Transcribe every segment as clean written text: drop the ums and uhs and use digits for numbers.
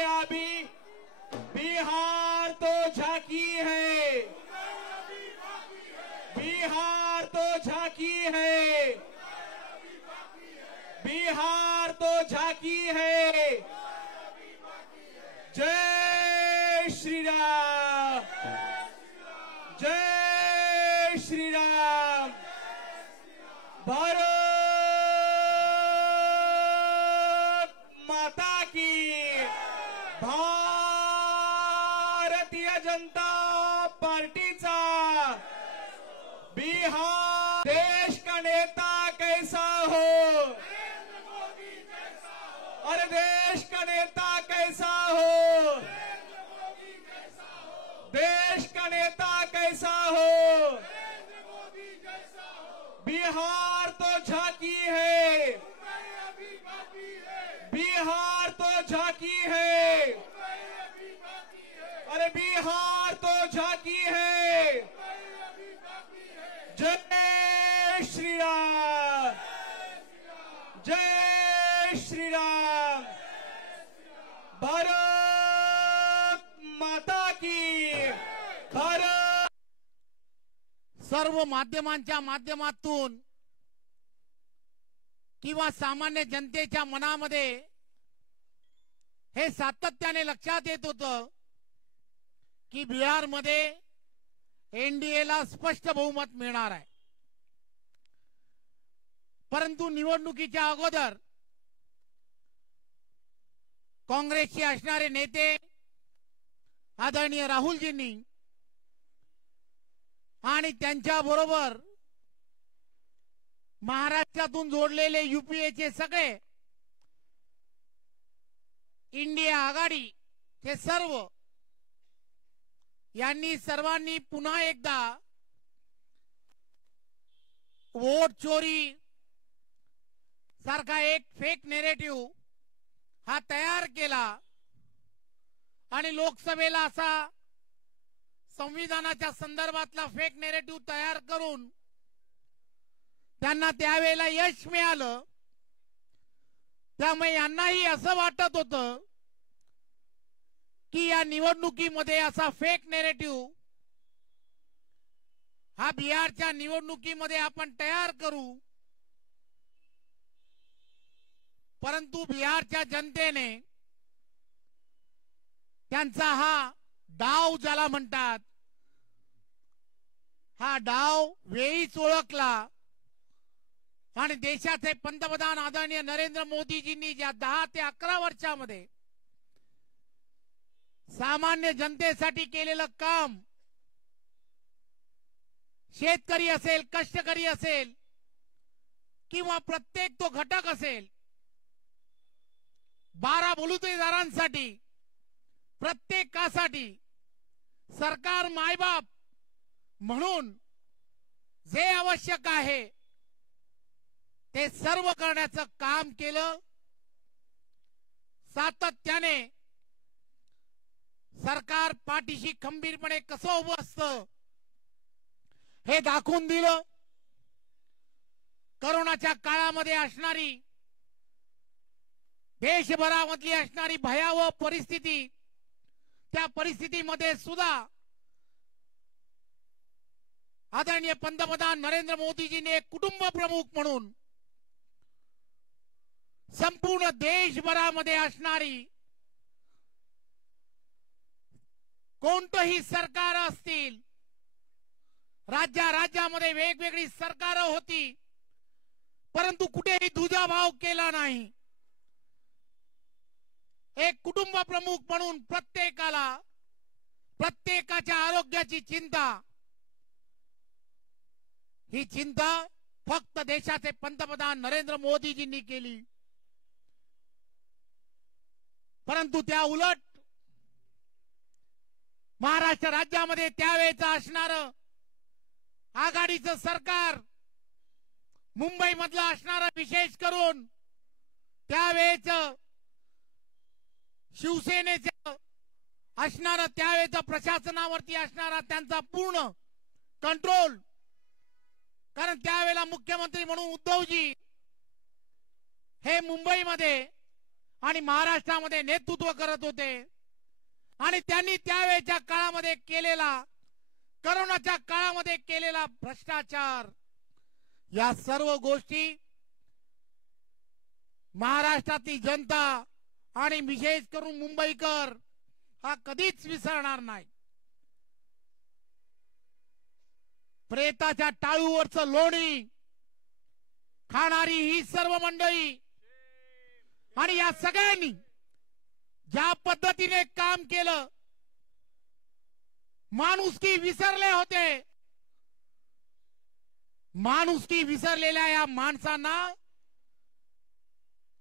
अभी बिहार तो झांकी है, बिहार तो झांकी है, बिहार तो झांकी है। जय श्री राम, जय श्री राम। भारत माता की, भारतीय जनता पार्टीचा बिहार देश का नेता कैसा हो, अरे देश का नेता कैसा हो, देश का नेता कैसा हो। बिहार तो झांकी है, बिहार तो झांकी है, अरे बिहार तो झांकी है। जय श्री राम, जय श्री राम। भारत माता की, भारत। सर्व माध्यमांच्या माध्यमातून किंवा सामान्य जनतेच्या मनामध्ये हे सातत्याने लक्षात येत होतं की बिहारमध्ये एनडीएला स्पष्ट बहुमत मिळणार आहे। परंतु निवडणुकीच्या अगोदर काँग्रेसचे असणारे नेते आदरणीय राहुलजींनी आणि त्यांच्या बरोबर महाराष्ट्रातून जोडलेले यूपीएचे सगळे इंडिया आघाडीचे सर्व यांनी सर्वांनी पुन्हा एकदा वोट चोरी सारखा एक फेक नेरेटिव्ह हा तयार केला आणि लोकसभेला असा संविधानाच्या संदर्भातला फेक नेरेटिव्ह तयार करून त्यांना त्यावेळेला यश मिळालं। त्यामुळे यांनाही असं वाटत होतं की या निवडणुकीमध्ये असा फेक नेरेटिव्ह हा बिहारच्या निवडणुकीमध्ये आपण तयार करू। परंतु बिहारच्या जनतेने त्यांचा हा डाव ज्याला म्हणतात हा डाव वेळीच ओळखला आणि देशाचे पंतप्रधान आदरणीय नरेंद्र मोदीजींनी ज्या 10 ते 11 वर्षामध्ये सामान्य जनतेसाठी केलेलं काम, शेतकरी असेल, कष्टकरी असेल किंवा प्रत्येक तो घटक असेल, 12 बलुतेदारांसाठी प्रत्येकासाठी सरकार मायबाप म्हणून जे आवश्यक आहे ते सर्व करण्याचं काम केलं। सातत्याने सरकार पाठीशी खंबीरपणे कसं उभं असतं हे दाखवून दिलं। कोरोनाच्या काळामध्ये असणारी देशभरामधली असणारी भयावह परिस्थिती, त्या परिस्थितीमध्ये सुद्धा आदरणीय पंतप्रधान नरेंद्र मोदीजींनी एक कुटुंब प्रमुख म्हणून संपूर्ण देशभरामध्ये असणारी कोणतंही सरकार असतील, राज्यामध्ये वेगवेगळी सरकार होती, परंतु कुठेही दुजाभाव केला नाही। एक कुटुंब प्रमुख म्हणून प्रत्येकाला प्रत्येकाच्या आरोग्याची चिंता, ही चिंता फक्त देशाचे पंतप्रधान नरेंद्र मोदीजींनी केली। परंतु त्या उलट महाराष्ट्र राज्यामध्ये त्यावेळेचं असणारं आघाडीचं सरकार, मुंबई मधलं असणारं विशेष करून त्यावेळेचं शिवसेनेचं असणारं त्यावेळेचं प्रशासनावरती असणारा त्यांचा पूर्ण कंट्रोल, कारण त्यावेळेला मुख्यमंत्री म्हणून उद्धवजी हे मुंबईमध्ये आणि महाराष्ट्रामध्ये नेतृत्व करत होते आणि त्यांनी त्यावेळेच्या काळामध्ये केलेला, कोरोनाच्या काळामध्ये केलेला भ्रष्टाचार, या सर्व गोष्टी महाराष्ट्रातली जनता आणि विशेष करून मुंबईकर हा कधीच विसरणार नाही. प्रेताच्या टाळूवरचं लोणी खाणारी ही सर्व मंडळी आणि या सगळ्यांनी ज्या पद्धतीने काम केलं, माणुसकी विसरले होते, माणुसकी विसरलेल्या या माणसांना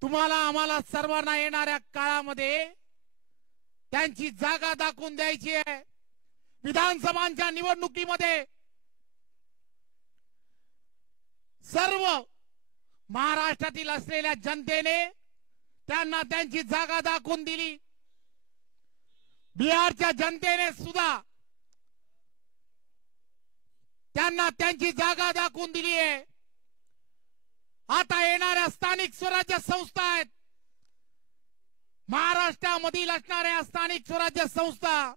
तुम्हाला आम्हाला सर्वांना येणाऱ्या काळामध्ये त्यांची जागा दाखवून द्यायची आहे. विधानसभांच्या निवडणुकीमध्ये सर्व महाराष्ट्रातील असलेल्या जनतेने त्यांना त्यांची जागा दाखवून दिली. बिहारच्या जनतेने सुद्धा त्यांना त्यांची जागा दाखवून दिली आहे. आता येणाऱ्या स्थानिक स्वराज्य संस्था आहेत, महाराष्ट्रामधील असणाऱ्या स्थानिक स्वराज्य संस्था,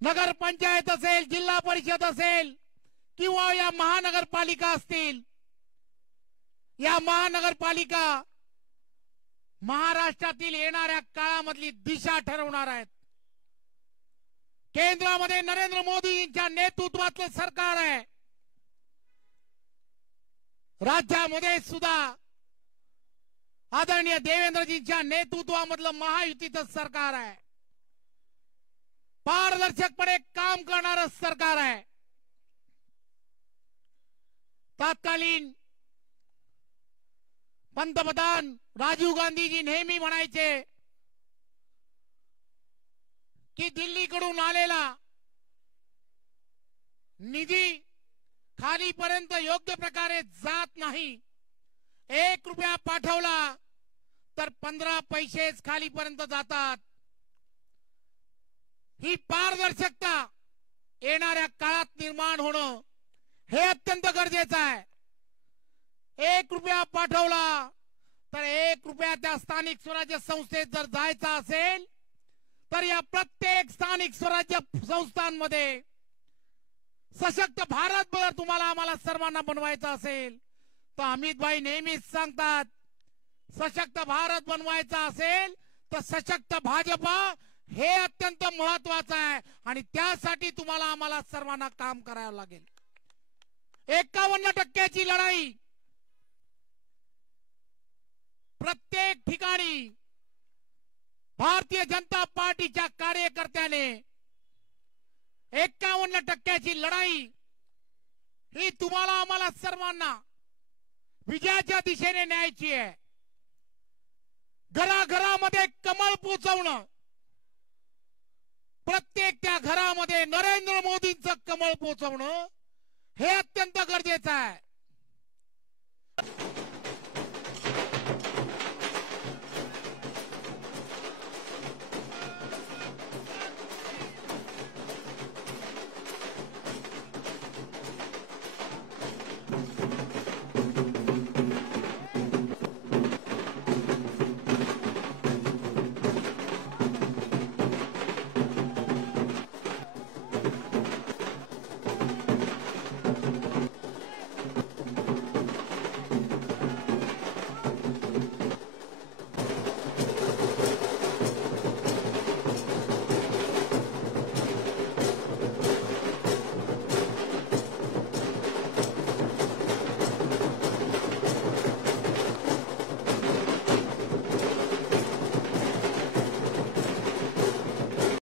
नगर पंचायत असेल, जिल्हा परिषद असेल किंवा या महानगरपालिका असतील, या महानगरपालिका महाराष्ट्रातील येणाऱ्या काळामधली दिशा ठरवणार आहेत. केंद्रामध्ये नरेंद्र मोदींच्या नेतृत्वातलं सरकार आहे, राज्यामध्ये सुद्धा आदरणीय देवेंद्रजींच्या नेतृत्वामधलं महायुतीचं सरकार आहे. पारदर्शकपणे काम करणारं सरकार आहे. तत्कालीन पंतप्रधान राजीव गांधीजी नेहमी म्हणायचे की दिल्लीकडून आलेला निधी खालीपर्यंत योग्य प्रकारे जात नाही. 1 रुपया पाठवला तर 15 पैसेच खालीपर्यंत जातात. ही पारदर्शकता येणाऱ्या काळात निर्माण होणं हे अत्यंत गरजेचं आहे. 1 रुपया पाठवला तर 1 रुपया त्या स्थानिक स्वराज्य संस्थेत जर जायचा असेल तर या प्रत्येक स्थानिक स्वराज्य संस्थांमध्ये सशक्त भारत जर तुम्हाला आम्हाला सर्वांना बनवायचा असेल तर अमित भाई नेहमीच सांगतात, सशक्त भारत बनवायचा असेल तर सशक्त भाजपा हे अत्यंत महत्वाचं आहे आणि त्यासाठी तुम्हाला आम्हाला सर्वांना काम करावं लागेल. 51% लढाई प्रत्येक ठिकाणी भारतीय जनता पार्टीच्या कार्यकर्त्याने 51% लढाई ही तुम्हाला आम्हाला सर्वांना विजयाच्या दिशेने न्यायची आहे. घराघरामध्ये कमळ पोचवणं, प्रत्येक त्या घरामध्ये नरेंद्र मोदींचं कमळ पोचवणं हे अत्यंत गरजेचं आहे.